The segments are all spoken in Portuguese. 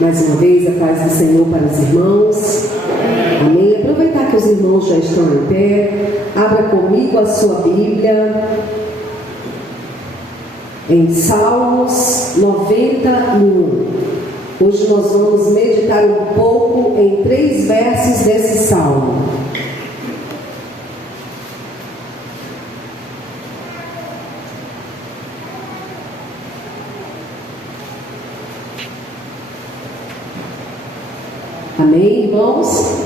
Mais uma vez, a paz do Senhor para os irmãos. Amém. Aproveitar que os irmãos já estão em pé, abra comigo a sua Bíblia em Salmos 91. Hoje nós vamos meditar um pouco em 3 versos desse salmo. Amém, irmãos?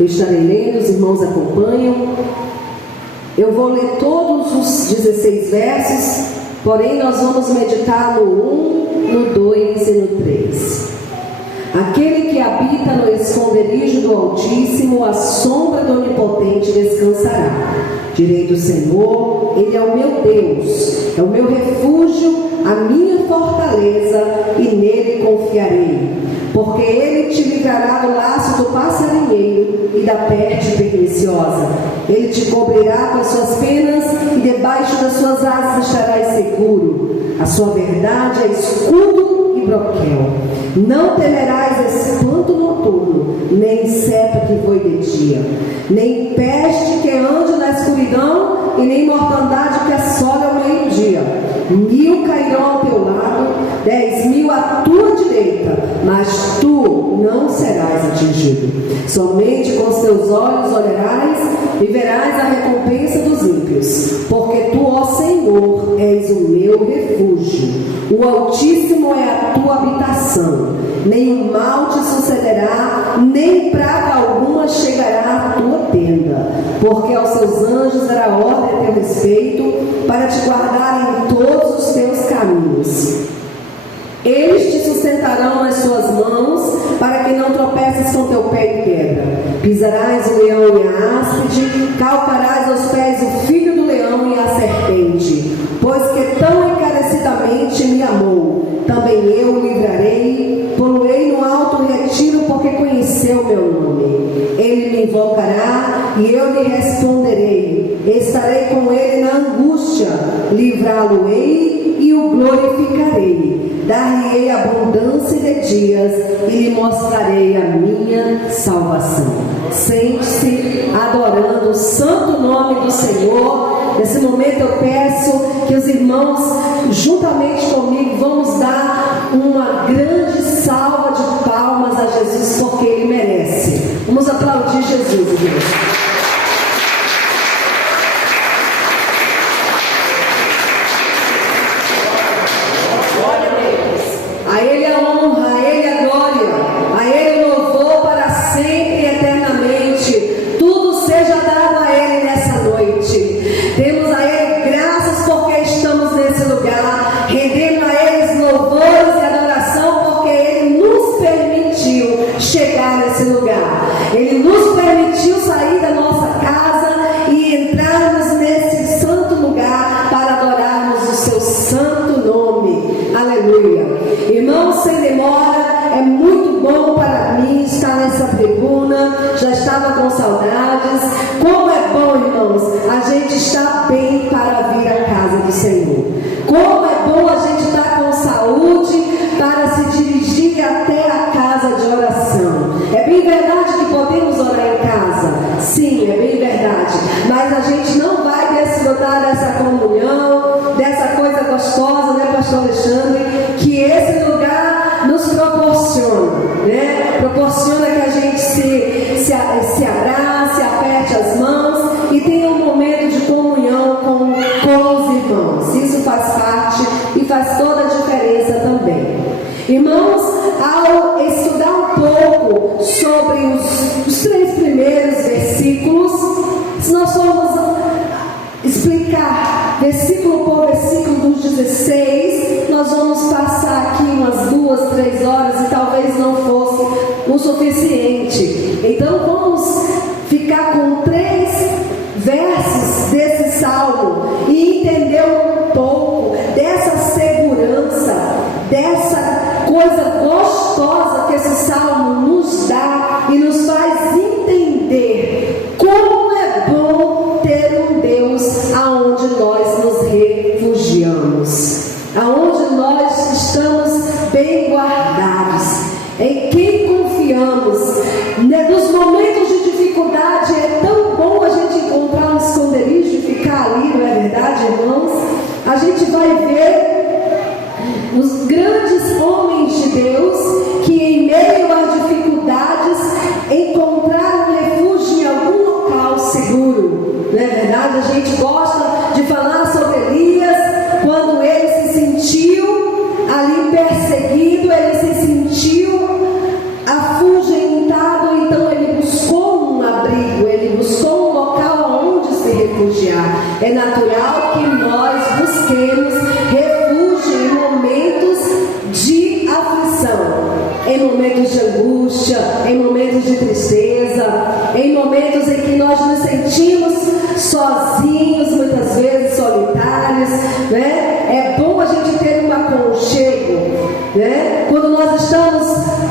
Eu estarei lendo, os irmãos acompanham. Eu vou ler todos os 16 versos, porém nós vamos meditar no 1, no 2 e no 3. Aquele que habita no esconderijo do Altíssimo, à sombra do Onipotente descansará. Direi do Senhor, Ele é o meu Deus, é o meu refúgio, a minha fortaleza, e nele confiarei. Porque Ele te livrará do laço do passarinheiro e da peste perniciosa. Ele te cobrirá com as suas penas e debaixo das suas asas estarás seguro. A sua verdade é escudo e broquel. Não temerás espanto noturno, nem seta que voe de dia, nem peste que ande na escuridão, e nem mortandade que assole ao meio-dia. 1000 cairão ao teu lado, 10.000 à tua direita, mas tu não serás atingido. Somente com os teus olhos olharás e verás a recompensa dos ímpios, porque tu, ó Senhor, és o meu refúgio. O Altíssimo é a tua habitação. Nenhum mal te sucederá, nem praga alguma chegará à tua tenda, porque aos seus anjos dará ordem a teu respeito, para te guardarem em todos os teus caminhos. Eles te sustentarão nas suas mãos, para que não tropeces com teu pé em pedra. Pisarás o leão e a áspide, calcarás aos pés o filho do leão e a serpente. Pois que tão encarecidamente me amou, também eu o livrarei, pô-lo-ei no alto retiro, porque conheceu meu nome. Ele me invocará e eu lhe responderei. Estarei com ele na angústia, livrá-lo-ei e o glorificarei. Dar-lhe-ei abundância de dias e lhe mostrarei a minha salvação. Sente-se adorando o santo nome do Senhor. Nesse momento eu peço que os irmãos, juntamente comigo, vamos dar uma grande salva de palmas a Jesus, porque Ele merece. Vamos aplaudir Jesus, igreja. A Ele a honra, a Ele a glória, a Ele o louvor para sempre e eternamente. Tudo seja dado a Ele nessa noite. Demos a Ele graças porque estamos nesse lugar. Rendemos a Ele louvores e adoração porque Ele nos permitiu chegar nesse lugar. Ele nos permitiu sair da nossa casa e entrarmos nesse santo lugar para adorarmos o seu santo nome. Aleluia. Irmãos, sem demora, é muito bom para mim estar nessa tribuna. Já estava com saudades. Como é bom, irmãos, a gente estar bem para vir à casa do Senhor. Como é bom a gente estar com saúde para se dirigir até a casa de oração. É bem verdade que podemos orar em casa. Sim, é bem verdade. Mas a gente não vai desfrutar dessa comunhão, dessa coisa gostosa, né, pastor Alexandre, que esse lugar nos proporciona, né? Proporciona que a gente se abrace, aperte as mãos e tenha um momento de comunhão com os irmãos. Isso faz parte e faz toda a diferença também. Irmãos, ao estudar um pouco sobre os 3 primeiros versículos, se nós formos explicar versículo por versículo dos 16, nós vamos passar aqui umas 2, 3 horas e talvez não fosse o suficiente. Então vamos ficar com 3 versos desse salmo e entender um pouco dessa segurança, dessa coisa gostosa que esse salmo nos dá e nos faz entender como é bom ter um Deus aonde nós nos refugiamos, aonde nós estamos bem guardados. a gente vai ver os grandes homens de Deus que, em meio às dificuldades, encontraram refúgio em algum local seguro. Não é verdade? A gente gosta de falar sobre Elias, quando ele se sentiu ali perseguido, ele se sentiu afugentado, então ele buscou um abrigo, ele buscou um local onde se refugiar. É natural que nós busquemos refúgio em momentos de aflição, em momentos de angústia, em momentos de tristeza, em momentos em que nós nos sentimos sozinhos, muitas vezes solitários, né? É bom a gente ter um aconchego, né? Quando nós estamos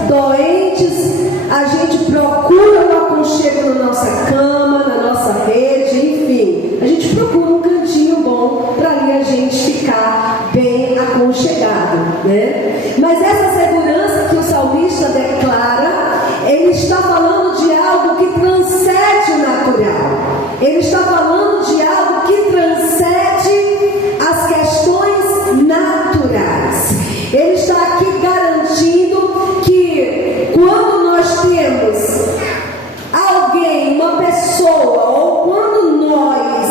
doentes, a gente procura um aconchego na nossa cama, na nossa rede, enfim, a gente procura um cantinho bom para ali a gente ficar bem aconchegado, né? Mas essa segurança que o salmista declara, ele está falando de algo que transcende o natural. Ele está falando de algo que transcende as questões naturais. Ele está aqui garantindo que quando nós temos alguém, uma pessoa, ou quando nós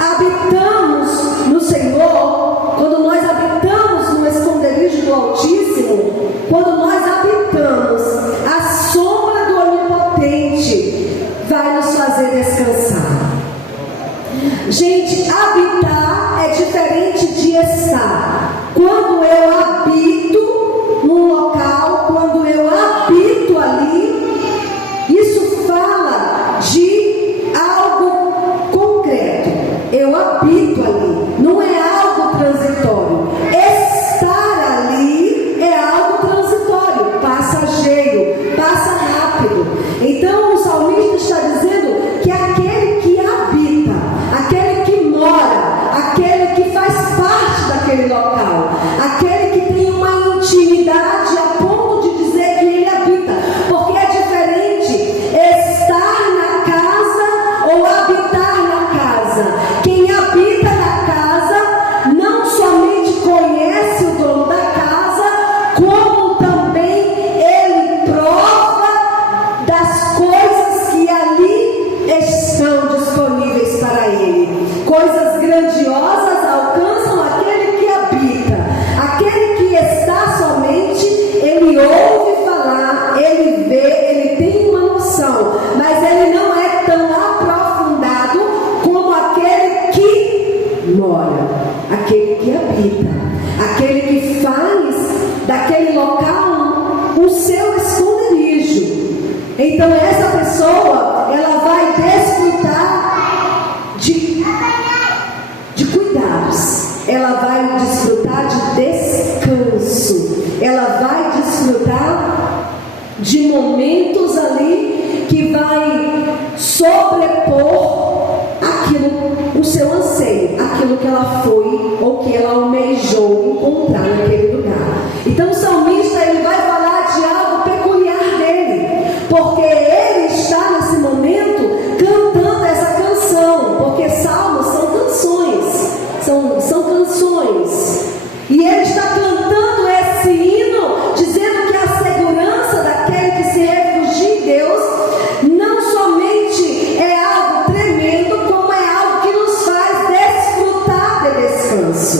habitamos no Senhor, quando nós habitamos no esconderijo do Altíssimo, quando nós habitamos a sombra do Onipotente, vai nos fazer descansar. Gente, habitar é diferente de estar. Quando eu habito num local, quando eu habito ali, isso fala de algo concreto. Eu habito ali, não é algo transitório. Estar ali é algo transitório, passageiro, passa rápido. Então o salmista está dizendo que aquele que habita, aquele que mora, aquele que faz parte daquele local, aquele que tem uma intimidade a ponto de dizer que ele habita, porque é diferente estar na casa ou habitar na casa. Quem habita na casa não somente conhece o dono da casa, como também ele prova das coisas que ali estão disponíveis para ele. Coisas grandiosas alcançam aquele que habita. Aquele que está somente, ele ouve falar, ele vê, ele tem uma noção, mas ele não é tão aprofundado como aquele que mora, aquele que habita, aquele que faz daquele local o seu esconderijo. Então essa pessoa, ela vai desfrutar de cuidados, ela vai desfrutar de descanso, ela vai desfrutar de momentos ali que vai sobrepor aquilo, o seu anseio, aquilo que ela foi ou que ela almejou encontrar naquele lugar. Então o salmista, ele vai falar de algo peculiar dele, porque ele está nesse momento cantando essa canção, porque salmos são canções, são canções, e ele está cantando esse hino, dizendo que a segurança daquele que se refugia em Deus não somente é algo tremendo, como é algo que nos faz desfrutar de descanso.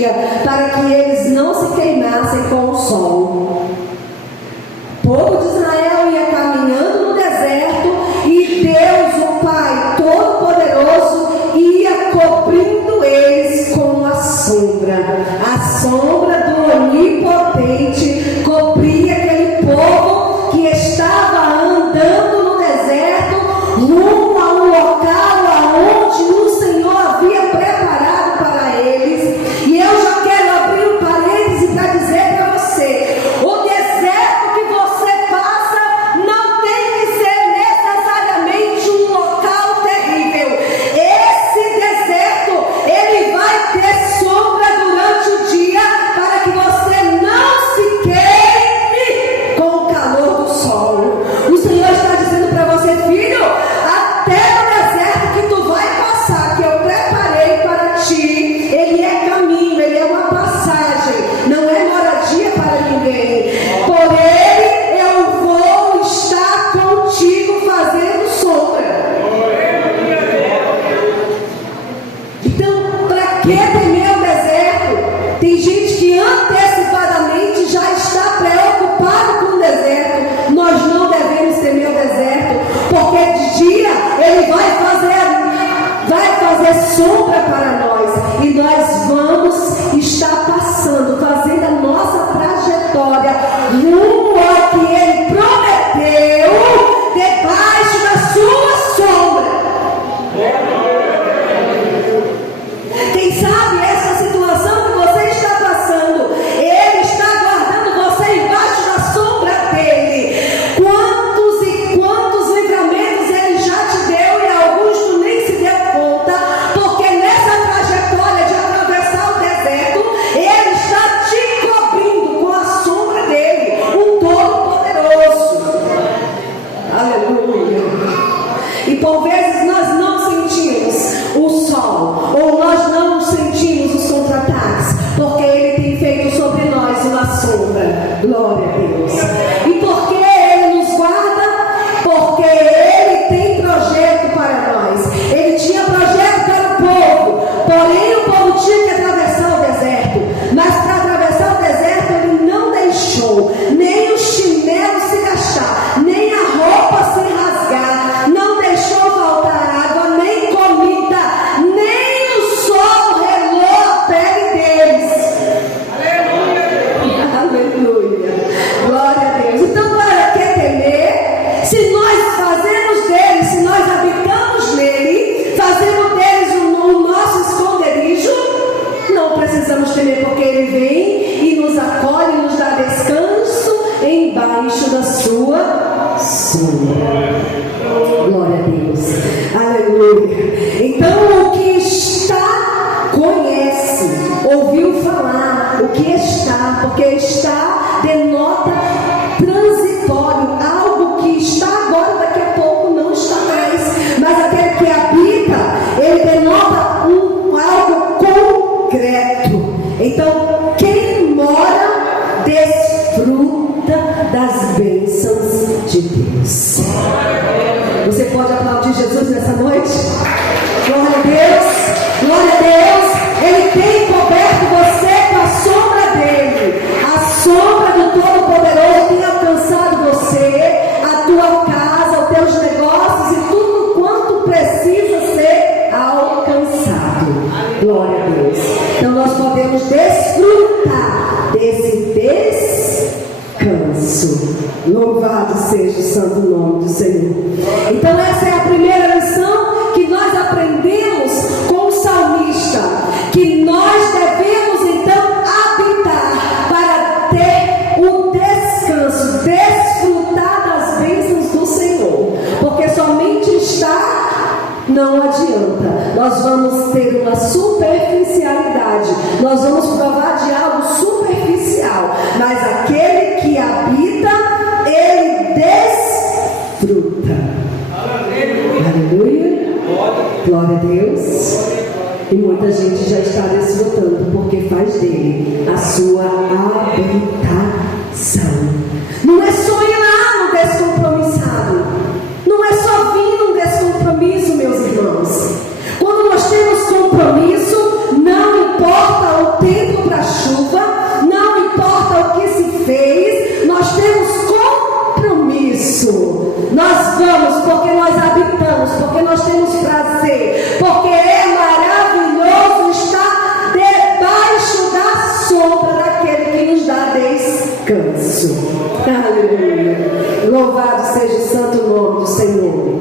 dia, para que eles não se queimassem com o sol. O povo de Israel ia caminhando no deserto e Deus, o Pai Todo-Poderoso, ia cobrindo eles com a sombra do Onipotente cobria aquele povo que estava andando no deserto rumo a um local aonde o Senhor havia preparado para eles. E eu já quero abrir um parêntese para dizer para você: o deserto que você passa não tem que ser necessariamente um local terrível. Esse deserto, ele vai ter sombra durante o dia, para que você não se queime com o calor do sol. O Senhor está dizendo para você: filho, até o deserto que tu vai passar, que eu preparei para ti, ele é caminho, ele é uma passagem, não é moradia para ninguém. Por ele eu vou estar contigo fazendo sombra. Então, para que temer o deserto? Tem gente que antecipadamente já está preocupado com o deserto. Nós não devemos temer o deserto, porque de dia ele vai fazer sombra para nós, e nós vamos estar passando, fazendo a nossa trajetória rumo ao que ele prometeu, debaixo da sua sombra. Quem sabe essa situação que você está passando, ele está guardando você embaixo da sombra dele. Quantos e quantos livramentos ele já te deu, e alguns tu nem se deu conta, porque nessa trajetória de atravessar o deserto, ele está te cobrindo com a sombra dele, o Todo-Poderoso. Aleluia. E por vezes nós não sentimos o sol, ou nós não sentimos os contra-ataques, porque ele tem feito sobre nós uma sombra. Glória a Deus. E por que ele nos guarda? Porque ele tem projeto para nós. Ele tinha projeto para o povo, porém o povo tinha que atravessar o deserto. Mas para atravessar o deserto ele não deixou nem o chinelo se gastar, nem a roupa se rasgar, não deixou faltar água, nem comida, nem o sol relou a pele deles. Aleluia. Glória a Deus. Então, para que temer? Se nós fazemos deles, se nós habitamos nele, fazemos deles o nosso esconderijo, não precisamos temer, porque ele vem e nos acolhe, nos dá descanso embaixo da sua sombra. Glória a Deus. Aleluia. Então, o que está, conhece, ouviu falar, o que está, porque está denota transitório, algo que está agora, daqui a pouco não está mais. Mas aquele que habita, ele denota algo concreto. Então, quem mora desfruta das bênçãos de Deus. Você pode aplaudir Jesus nessa noite? Glória a Deus, glória a Deus. Ele tem coberto você com a sombra dele. A sombra do Todo-Poderoso tem alcançado você, a tua casa, os teus negócios e tudo quanto precisa ser alcançado. Glória a Deus. Então nós podemos desfrutar desse descanso. Louvado seja o santo nome do Senhor. Então essa é a primeira lição que nós aprendemos com o salmista, que nós devemos então habitar para ter o descanso, desfrutar das bênçãos do Senhor, porque somente estar não adianta. Nós vamos ter uma superficialidade, nós vamos provar de algo superficial, mas aquele que habita, ele desfruta. isso. Aleluia. Louvado seja o santo nome do Senhor.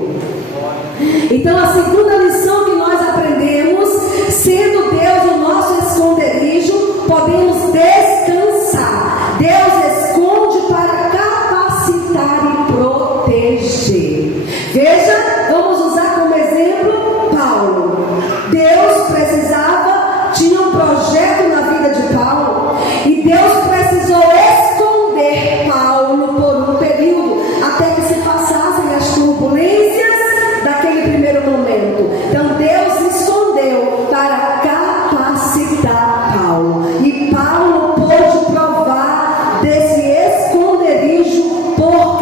Então, a segunda lição que nós aprendemos, sendo Deus o nosso esconderijo, podemos descansar. Deus esconde para capacitar e proteger. Veja, vamos usar como exemplo Paulo. Deus precisava, tinha um projeto na vida de Paulo, e Deus precisou esconder Paulo por um período, até que se passassem as turbulências daquele primeiro momento. Então Deus escondeu para capacitar Paulo, e Paulo pôde provar desse esconderijo por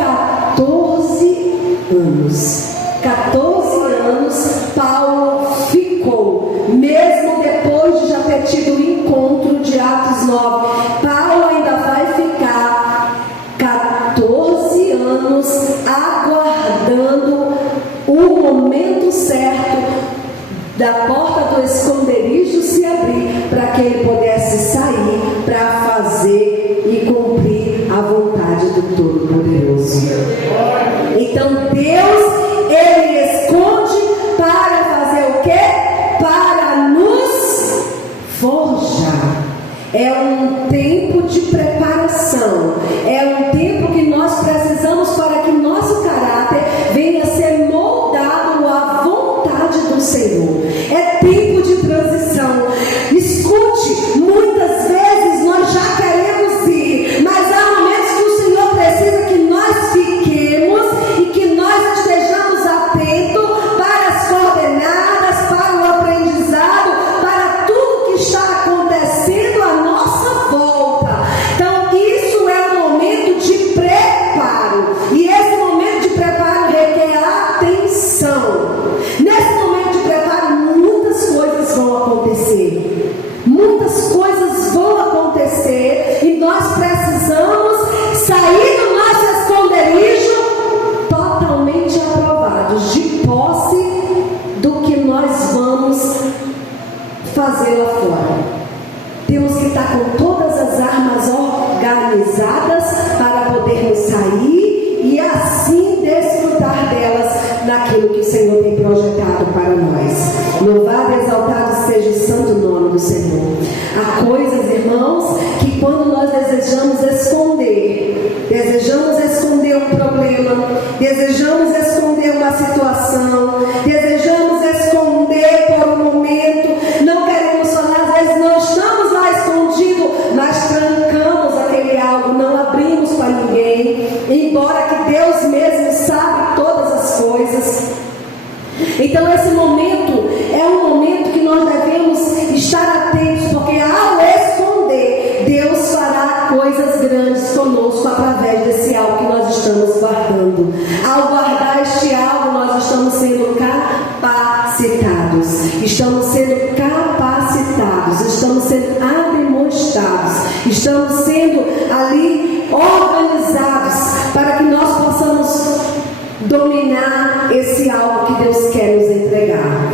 14 anos. 14 anos Paulo ficou, mesmo depois de já ter tido o encontro de Atos 9. Paulo ainda vai ficar 14 anos aguardando o momento certo da porta do esconderijo se abrir, para que ele pudesse sair para fazer e cumprir a vontade do Todo-Poderoso. Então Deus, Ele esconde para fazer o quê? Para nos forjar. É um tempo de preparação, é um tempo que nós precisamos para que nosso caráter venha a ser moldado à vontade do Senhor. É tempo de transição. Escute, muitas vezes nós já queremos ir, mas há momentos que o Senhor precisa que nós fiquemos e que nós estejamos atentos para as coordenadas, para o aprendizado, para tudo que está acontecendo à nossa volta. Então isso é um momento de preparo, e esse momento de preparo requer atenção. Nesse momento de preparo, muitas coisas vão acontecer. Muitas coisas vão acontecer, e nós precisamos sair do nosso esconderijo totalmente aprovados, de posse do que nós vamos fazer lá fora. Temos que estar com todas as armas organizadas para podermos sair e assim desfrutar delas naquilo que o Senhor tem projetado para nós. Louvado e exaltado seja o santo nome do Senhor. Há coisas, irmãos, que quando nós desejamos esconder um problema, desejamos esconder uma situação, desejamos esconder por um momento, não queremos falar, às vezes não estamos lá escondidos, mas trancamos aquele algo, não abrimos para ninguém, embora que Deus mesmo sabe todas as coisas. Então esse momento é um momento que nós devemos estar atentos, porque ao esconder, Deus fará coisas grandes conosco através desse algo que nós estamos guardando. Ao guardar este algo, nós estamos sendo capacitados, estamos sendo admoestados, estamos sendo ali organizados para que nós possamos dominar esse algo que Deus quer nos entregar.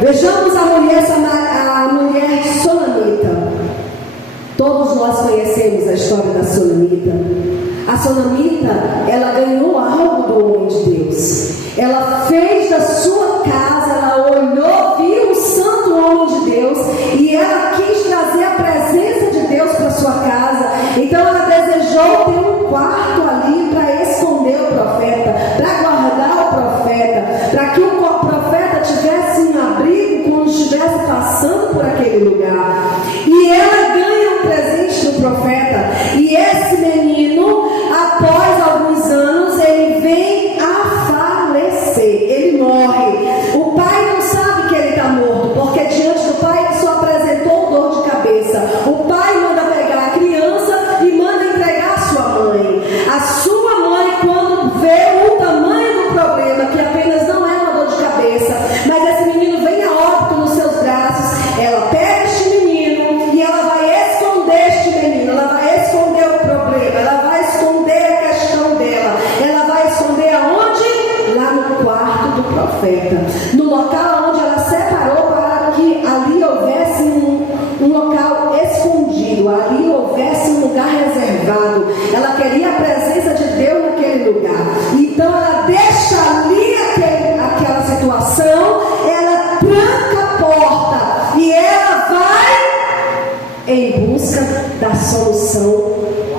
Vejamos a mulher Sunamita. Todos nós conhecemos a história da Sunamita. A Sunamita, ela ganhou algo do homem de Deus. Ela fez da sua casa, ela olhou, viu o santo homem de Deus, e ela quis trazer a presença de Deus para sua casa. Então ela desejou ter um quarto ali para esconder o profeta, para guardar o profeta, para que o profeta tivesse um abrigo quando estivesse passando por aquele lugar. E ela ganha um presente do profeta, e esse menino, após alguns anos, ele vem a falecer, ele morre. O pai não sabe que ele está morto, porque diante do pai ele só apresentou dor de cabeça. O pai manda pegar a criança e manda entregar a sua mãe. A sua mãe, quando vê o tamanho do problema, que apenas não é uma dor de cabeça, mas esse menino vem a óbito nos seus braços, ela pega este menino e ela vai esconder este menino, ela vai esconder o problema, ela vai esconder a questão dela, ela vai esconder aonde? Lá no quarto do profeta, no local onde ela separou para que ali houvesse um local escondido reservado. Ela queria a presença de Deus naquele lugar. Então ela deixa ali aquela situação, ela tranca a porta e ela vai em busca da solução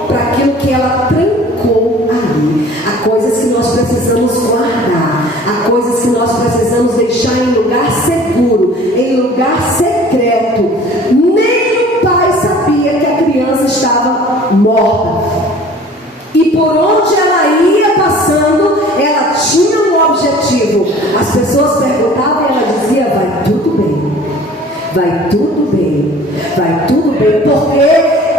para aquilo que ela trancou ali. Há coisas que nós precisamos guardar, há coisas que nós precisamos deixar em lugar seguro, em lugar secreto. Nem o pai sabia que a criança estava morta. E por onde ela ia passando, ela tinha um objetivo. As pessoas perguntavam e ela dizia: vai tudo bem, vai tudo bem, vai tudo bem. Porque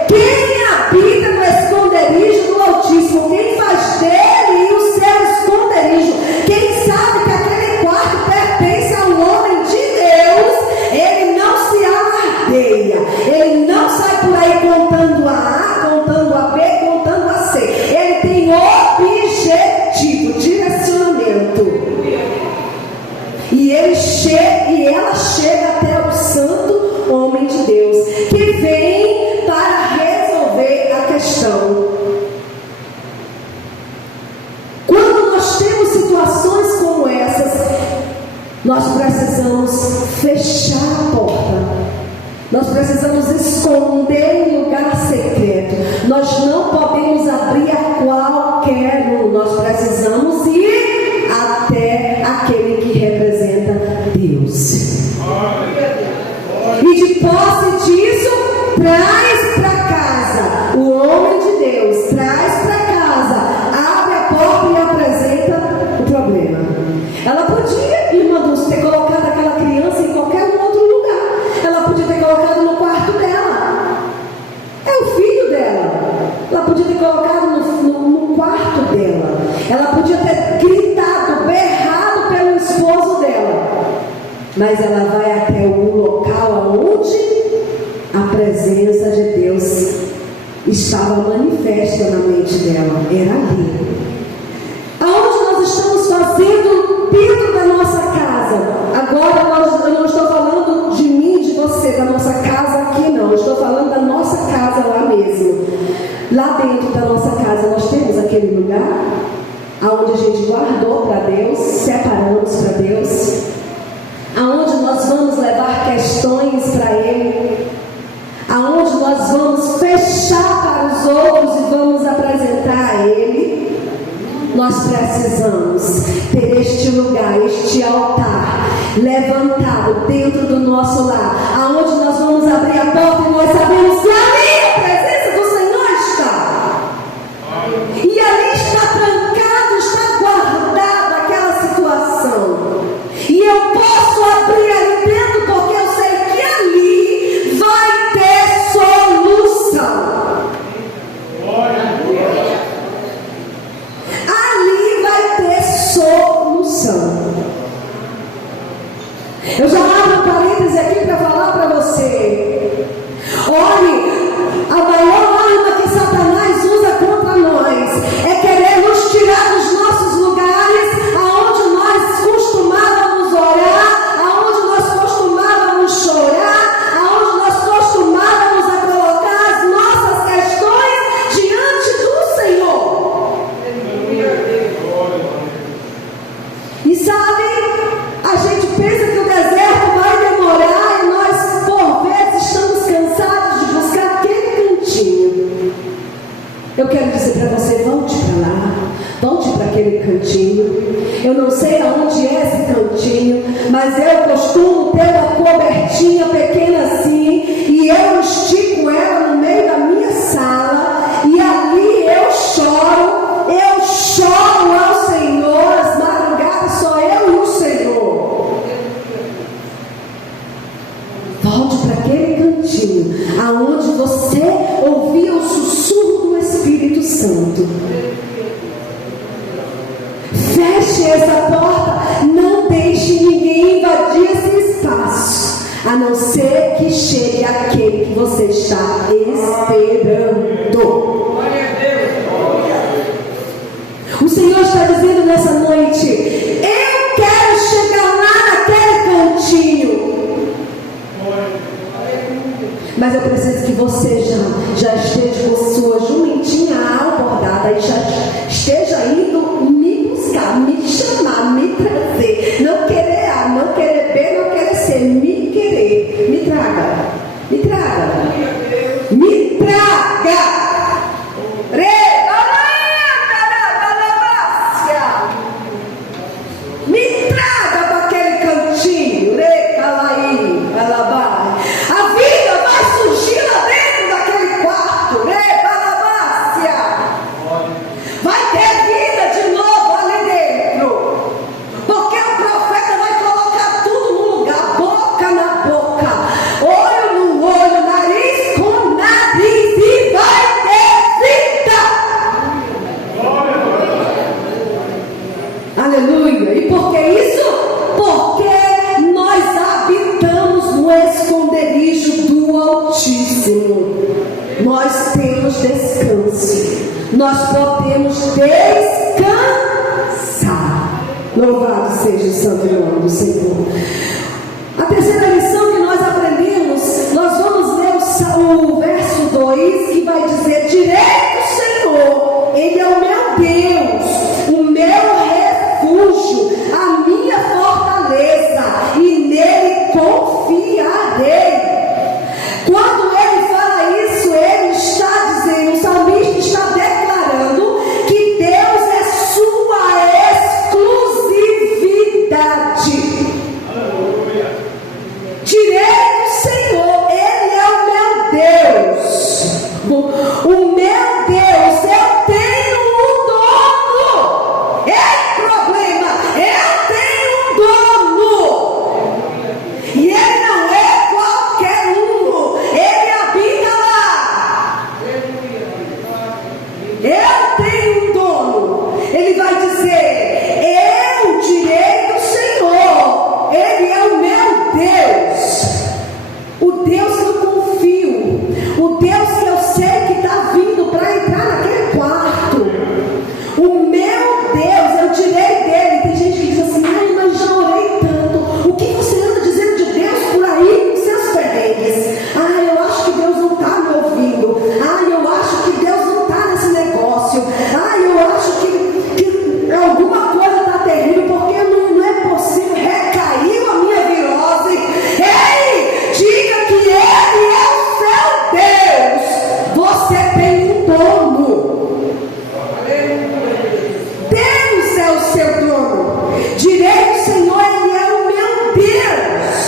quem habita no esconderijo do Altíssimo, quem faz dele o seu esconderijo, quem sabe que aquele quarto pertence a um homem de Deus, ele não se alardeia, ele não sai por aí contando a A, contando a B, contando a C. Ele tem objetivo, direcionamento. E ela chega até o santo homem de Deus, que vem para resolver a questão. Quando nós temos situações como essas, nós precisamos fechar a porta. Nós precisamos esconder em lugar secreto. Nós não podemos abrir a qualquer um. Nós precisamos ir até aquele que representa Deus. E de posse disso, traz para casa o homem de Deus, traz para casa, abre a porta e apresenta o problema. Ela podia, irmã Dulce, ter colocado aquela criança em qualquer outro lugar. Ela podia ter colocado no quarto dela. É o filho dela. Ela podia ter colocado no quarto dela. Ela podia ter gritado, berrado pelo esposo dela. Mas ela vai até o local onde a presença de Deus estava manifesta na mente dela. Era ali. Aonde nós estamos fazendo dentro da nossa casa. Agora eu não estou falando de mim, de você, da nossa casa aqui não. Eu estou falando da nossa casa lá mesmo. Lá dentro da nossa casa nós temos aquele lugar aonde a gente guardou para Deus, separamos para Deus, aonde nós vamos levar questões para Ele, aonde nós vamos fechar para os outros e vamos apresentar a Ele. Nós precisamos ter este lugar, este altar levantado dentro do nosso lar, aonde nós vamos abrir a porta e nós sabemos que ali a presença do Senhor está. E ali está trancado, está guardada aquela situação. E eu posso abrir ali dentro porque eu sei que ali vai ter solução. Ali vai ter solução. Eu já abro um parêntese aqui para falar para você. Olhe, a maior arma que Satanás usa contra nós é querer nos tirar dos nossos lugares, aonde nós costumávamos orar, aonde nós costumávamos chorar, aonde nós costumávamos a colocar as nossas questões diante do Senhor. E sabe, a gente pensa que o deserto vai demorar e nós, por vezes, estamos cansados de buscar aquele cantinho. Eu quero dizer para você, volte para lá, volte para aquele cantinho. Eu não sei aonde é esse cantinho, mas eu costumo ter uma cobertinha pequena assim, e eu estico ela no meio da minha sala, e ali eu choro ao Senhor. As madrugadas só eu e o Senhor. Volte para aquele cantinho aonde você ouvia o sussurro do Espírito Santo. Feche essa porta, não deixe ninguém invadir esse espaço, a não ser que certeza que você já esteja com sua jumentinha abordada e já esteja indo me buscar, me chamar, me trazer. Não querer A, não querer B, não querer C, me querer. Me traga, me traga, me traga. Me traga para aquele cantinho. A vida vai surgir lá dentro daquele quarto. Vai ter vida de novo ali dentro. Porque o profeta vai colocar tudo no lugar. Boca na boca, olho no olho, nariz com nariz. E vai ter vida. Aleluia. E por que isso? Porque nós habitamos no esconderijo do Altíssimo. Nós temos descanso. Nós podemos descansar. Louvado seja o santo nome do Senhor. A terceira lição que nós aprendemos, nós vamos ler o verso 2, que vai dizer: direi do Senhor, Ele é o meu Deus, o meu refúgio, a minha fortaleza, e nele confiarei. Quando ele fala isso, ele está dizendo, o salmista está declarando que Deus é sua exclusividade. Direi do Senhor, Ele é o meu Deus. O meu Deus, eu tenho um dono. É problema, eu tenho um dono. E ele não é qualquer um, ele habita lá. Eu tenho um dono. Ele vai dizer: eu direi do Senhor, Ele é o meu Deus, o Deus que eu confio, o Deus que eu sei que está vindo para entrar naquele quarto. O meu Deus, eu direi dele. Tem gente que diz assim: ai, mas já orei tanto. O que você anda dizendo de Deus por aí com seus perrengues? Ai, eu acho que Deus não está me ouvindo. Ai, eu acho que Deus não está nesse negócio. Ai, eu acho que alguma coisa está terrível, porque não é possível. Recaiu a minha virose. Ei, diga que Ele é o seu Deus. Você tem um dono. Deus é o seu dono. Direi do Senhor, Ele é o meu Deus,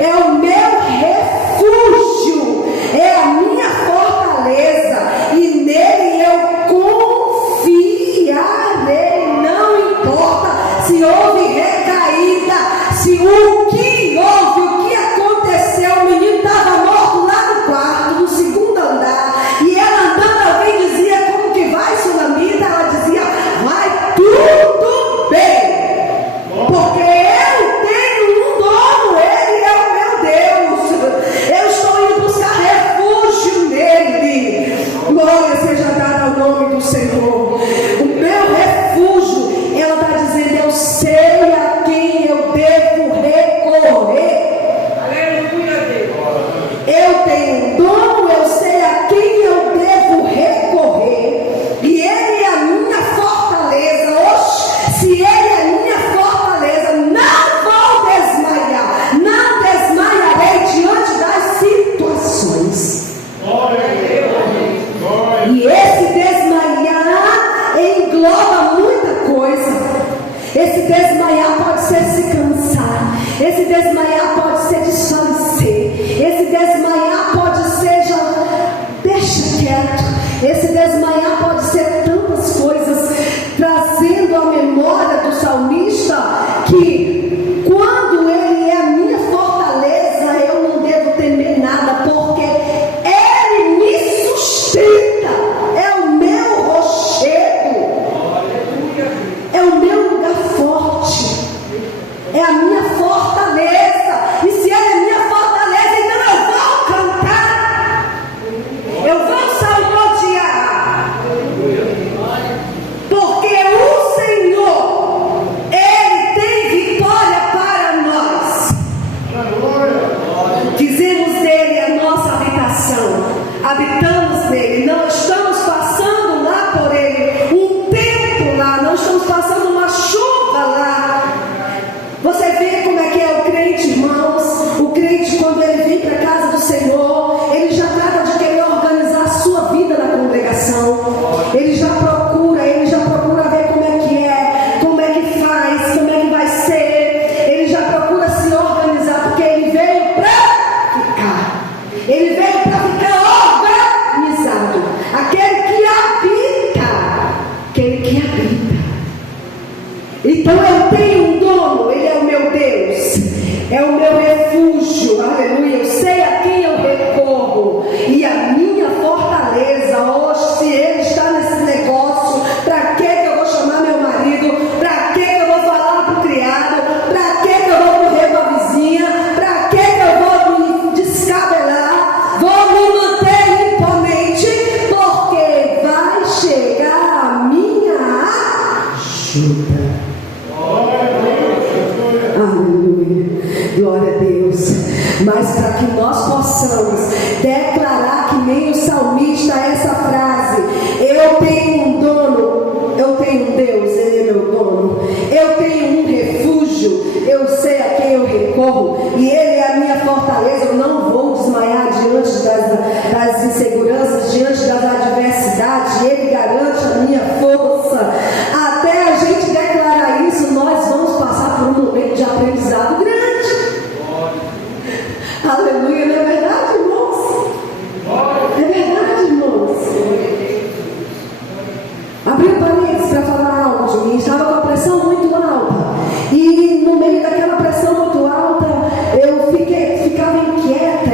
é o meu refúgio, é a minha fortaleza, e nele eu confiarei. Não importa se houve recaída, se o que houve, o que aconteceu. O menino estava morto lá no quarto, no segundo andar, e ela andando, alguém dizia: como que vai, Sulamita? Ela dizia: vai tudo bem, porque eu tenho um dono, Ele é o meu Deus. Eu estou indo buscar refúgio nele. Glória seja dada ao nome do Senhor. O meu refúgio, ela está dizendo: eu sei a quem eu devo recorrer. Aleluia, Deus. Eu tenho um dono, eu sei a quem eu devo recorrer, e Ele é a minha fortaleza. Oxe, se Ele é a minha fortaleza, não vou desmaiar, não desmaiarei diante das situações. E esse desmaiar engloba muita coisa. Esse desmaiar pode ser se cansar, esse desmaiar pode ser desfalecer, esse desmaiar pode ser já deixa quieto, esse desmaiar pode ser tantas coisas, trazendo a memória do salmista que quando Ele é a minha fortaleza, eu não devo temer nada, porque Ele me sustenta, é o meu rochedo, é o meu lugar forte, é a minha fortaleza. E se Ele é habitamos nele, não estamos passando lá por ele, um tempo lá, não estamos passando uma chuva lá. Você vê como é que é o crente, irmãos? O crente, quando ele vem para a casa do Senhor, ele já trata de querer organizar a sua vida na congregação. Ele já procura ver como é que faz, como é que vai ser. Ele já procura se organizar, porque ele veio para ficar. Ele veio para ficar organizado. Aquele que habita. Então eu tenho um dono, ele é o meu Deus, é o meu refúgio, aleluia. Eu sei a quem eu recorro, e a minha fortaleza. Hoje, se ele está nesse negócio, para que eu vou chamar meu marido? Para que eu vou falar para o criado? Para que eu vou correr para a vizinha? Para que eu vou me descabelar? Vou me manter imponente, porque vai chegar a minha ajuda. Aleluia, glória a Deus. Mas para que nós possamos declarar que nem o salmista essa frase: eu tenho um dono, eu tenho um Deus, ele é meu dono. Eu tenho um refúgio, eu sei a quem eu recorro, e ele é a minha fortaleza. Eu não vou desmaiar diante das inseguranças, diante das adversidades. Ele garante a minha força. Até a gente declarar isso, nós vamos passar por um momento de aprendizado grande. Aleluia, não é verdade, irmãos? É verdade, irmãos. Abri parênteses para falar algo de mim. Estava com a pressão muito alta, e no meio daquela pressão muito alta, eu ficava inquieta.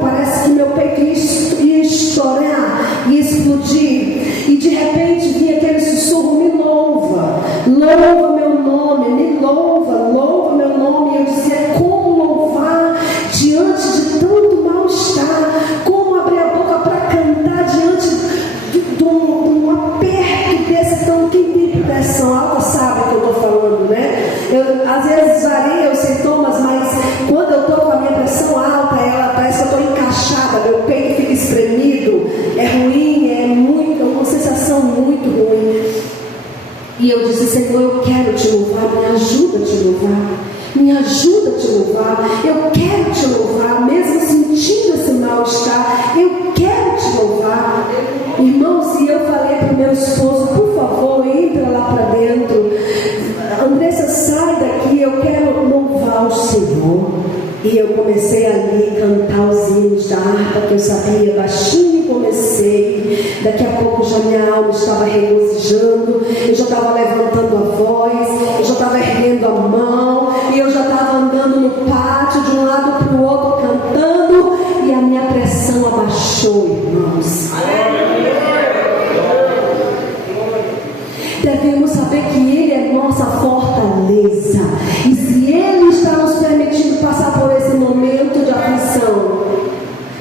Parece que meu peito ia estourar, ia explodir, e de repente vinha aquele sussurro: me louva meu nome, me louva meu nome. E eu dizia: como louvar diante de tanto mal-estar? Como abrir a boca para cantar diante de um aperto desse? Então, quem tem pressão alta sabe o que eu estou falando, né? Às vezes varia os sintomas, mas quando eu estou com a minha pressão alta, ela parece que eu estou encaixada, meu peito fica espremido, é ruim, é uma sensação muito ruim. E eu disse: Senhor, eu quero te louvar, me ajuda a te louvar, me ajuda a te louvar. Eu quero te louvar, mesmo sentindo esse mal-estar, eu quero te louvar. Irmãos, e eu falei para o meu esposo: por favor, entra lá para dentro, Andressa, sai daqui, eu quero louvar o Senhor. E eu comecei ali a cantar os hinos da harpa que eu sabia, baixinho comecei. Daqui a pouco já minha alma estava regozijando, eu já estava levantando a voz, eu já estava erguendo a mão, e eu já estava andando no pátio de um lado para o outro cantando, e a minha pressão abaixou, irmãos. Devemos saber que Ele é nossa fortaleza, e se Ele está nos permitindo passar por esse momento de aflição,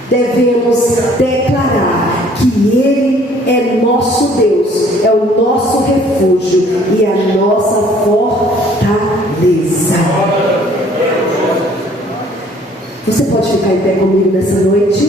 devemos declarar que Ele é nosso Deus, é o nosso refúgio e a nossa fortaleza. Você pode ficar em pé comigo nessa noite?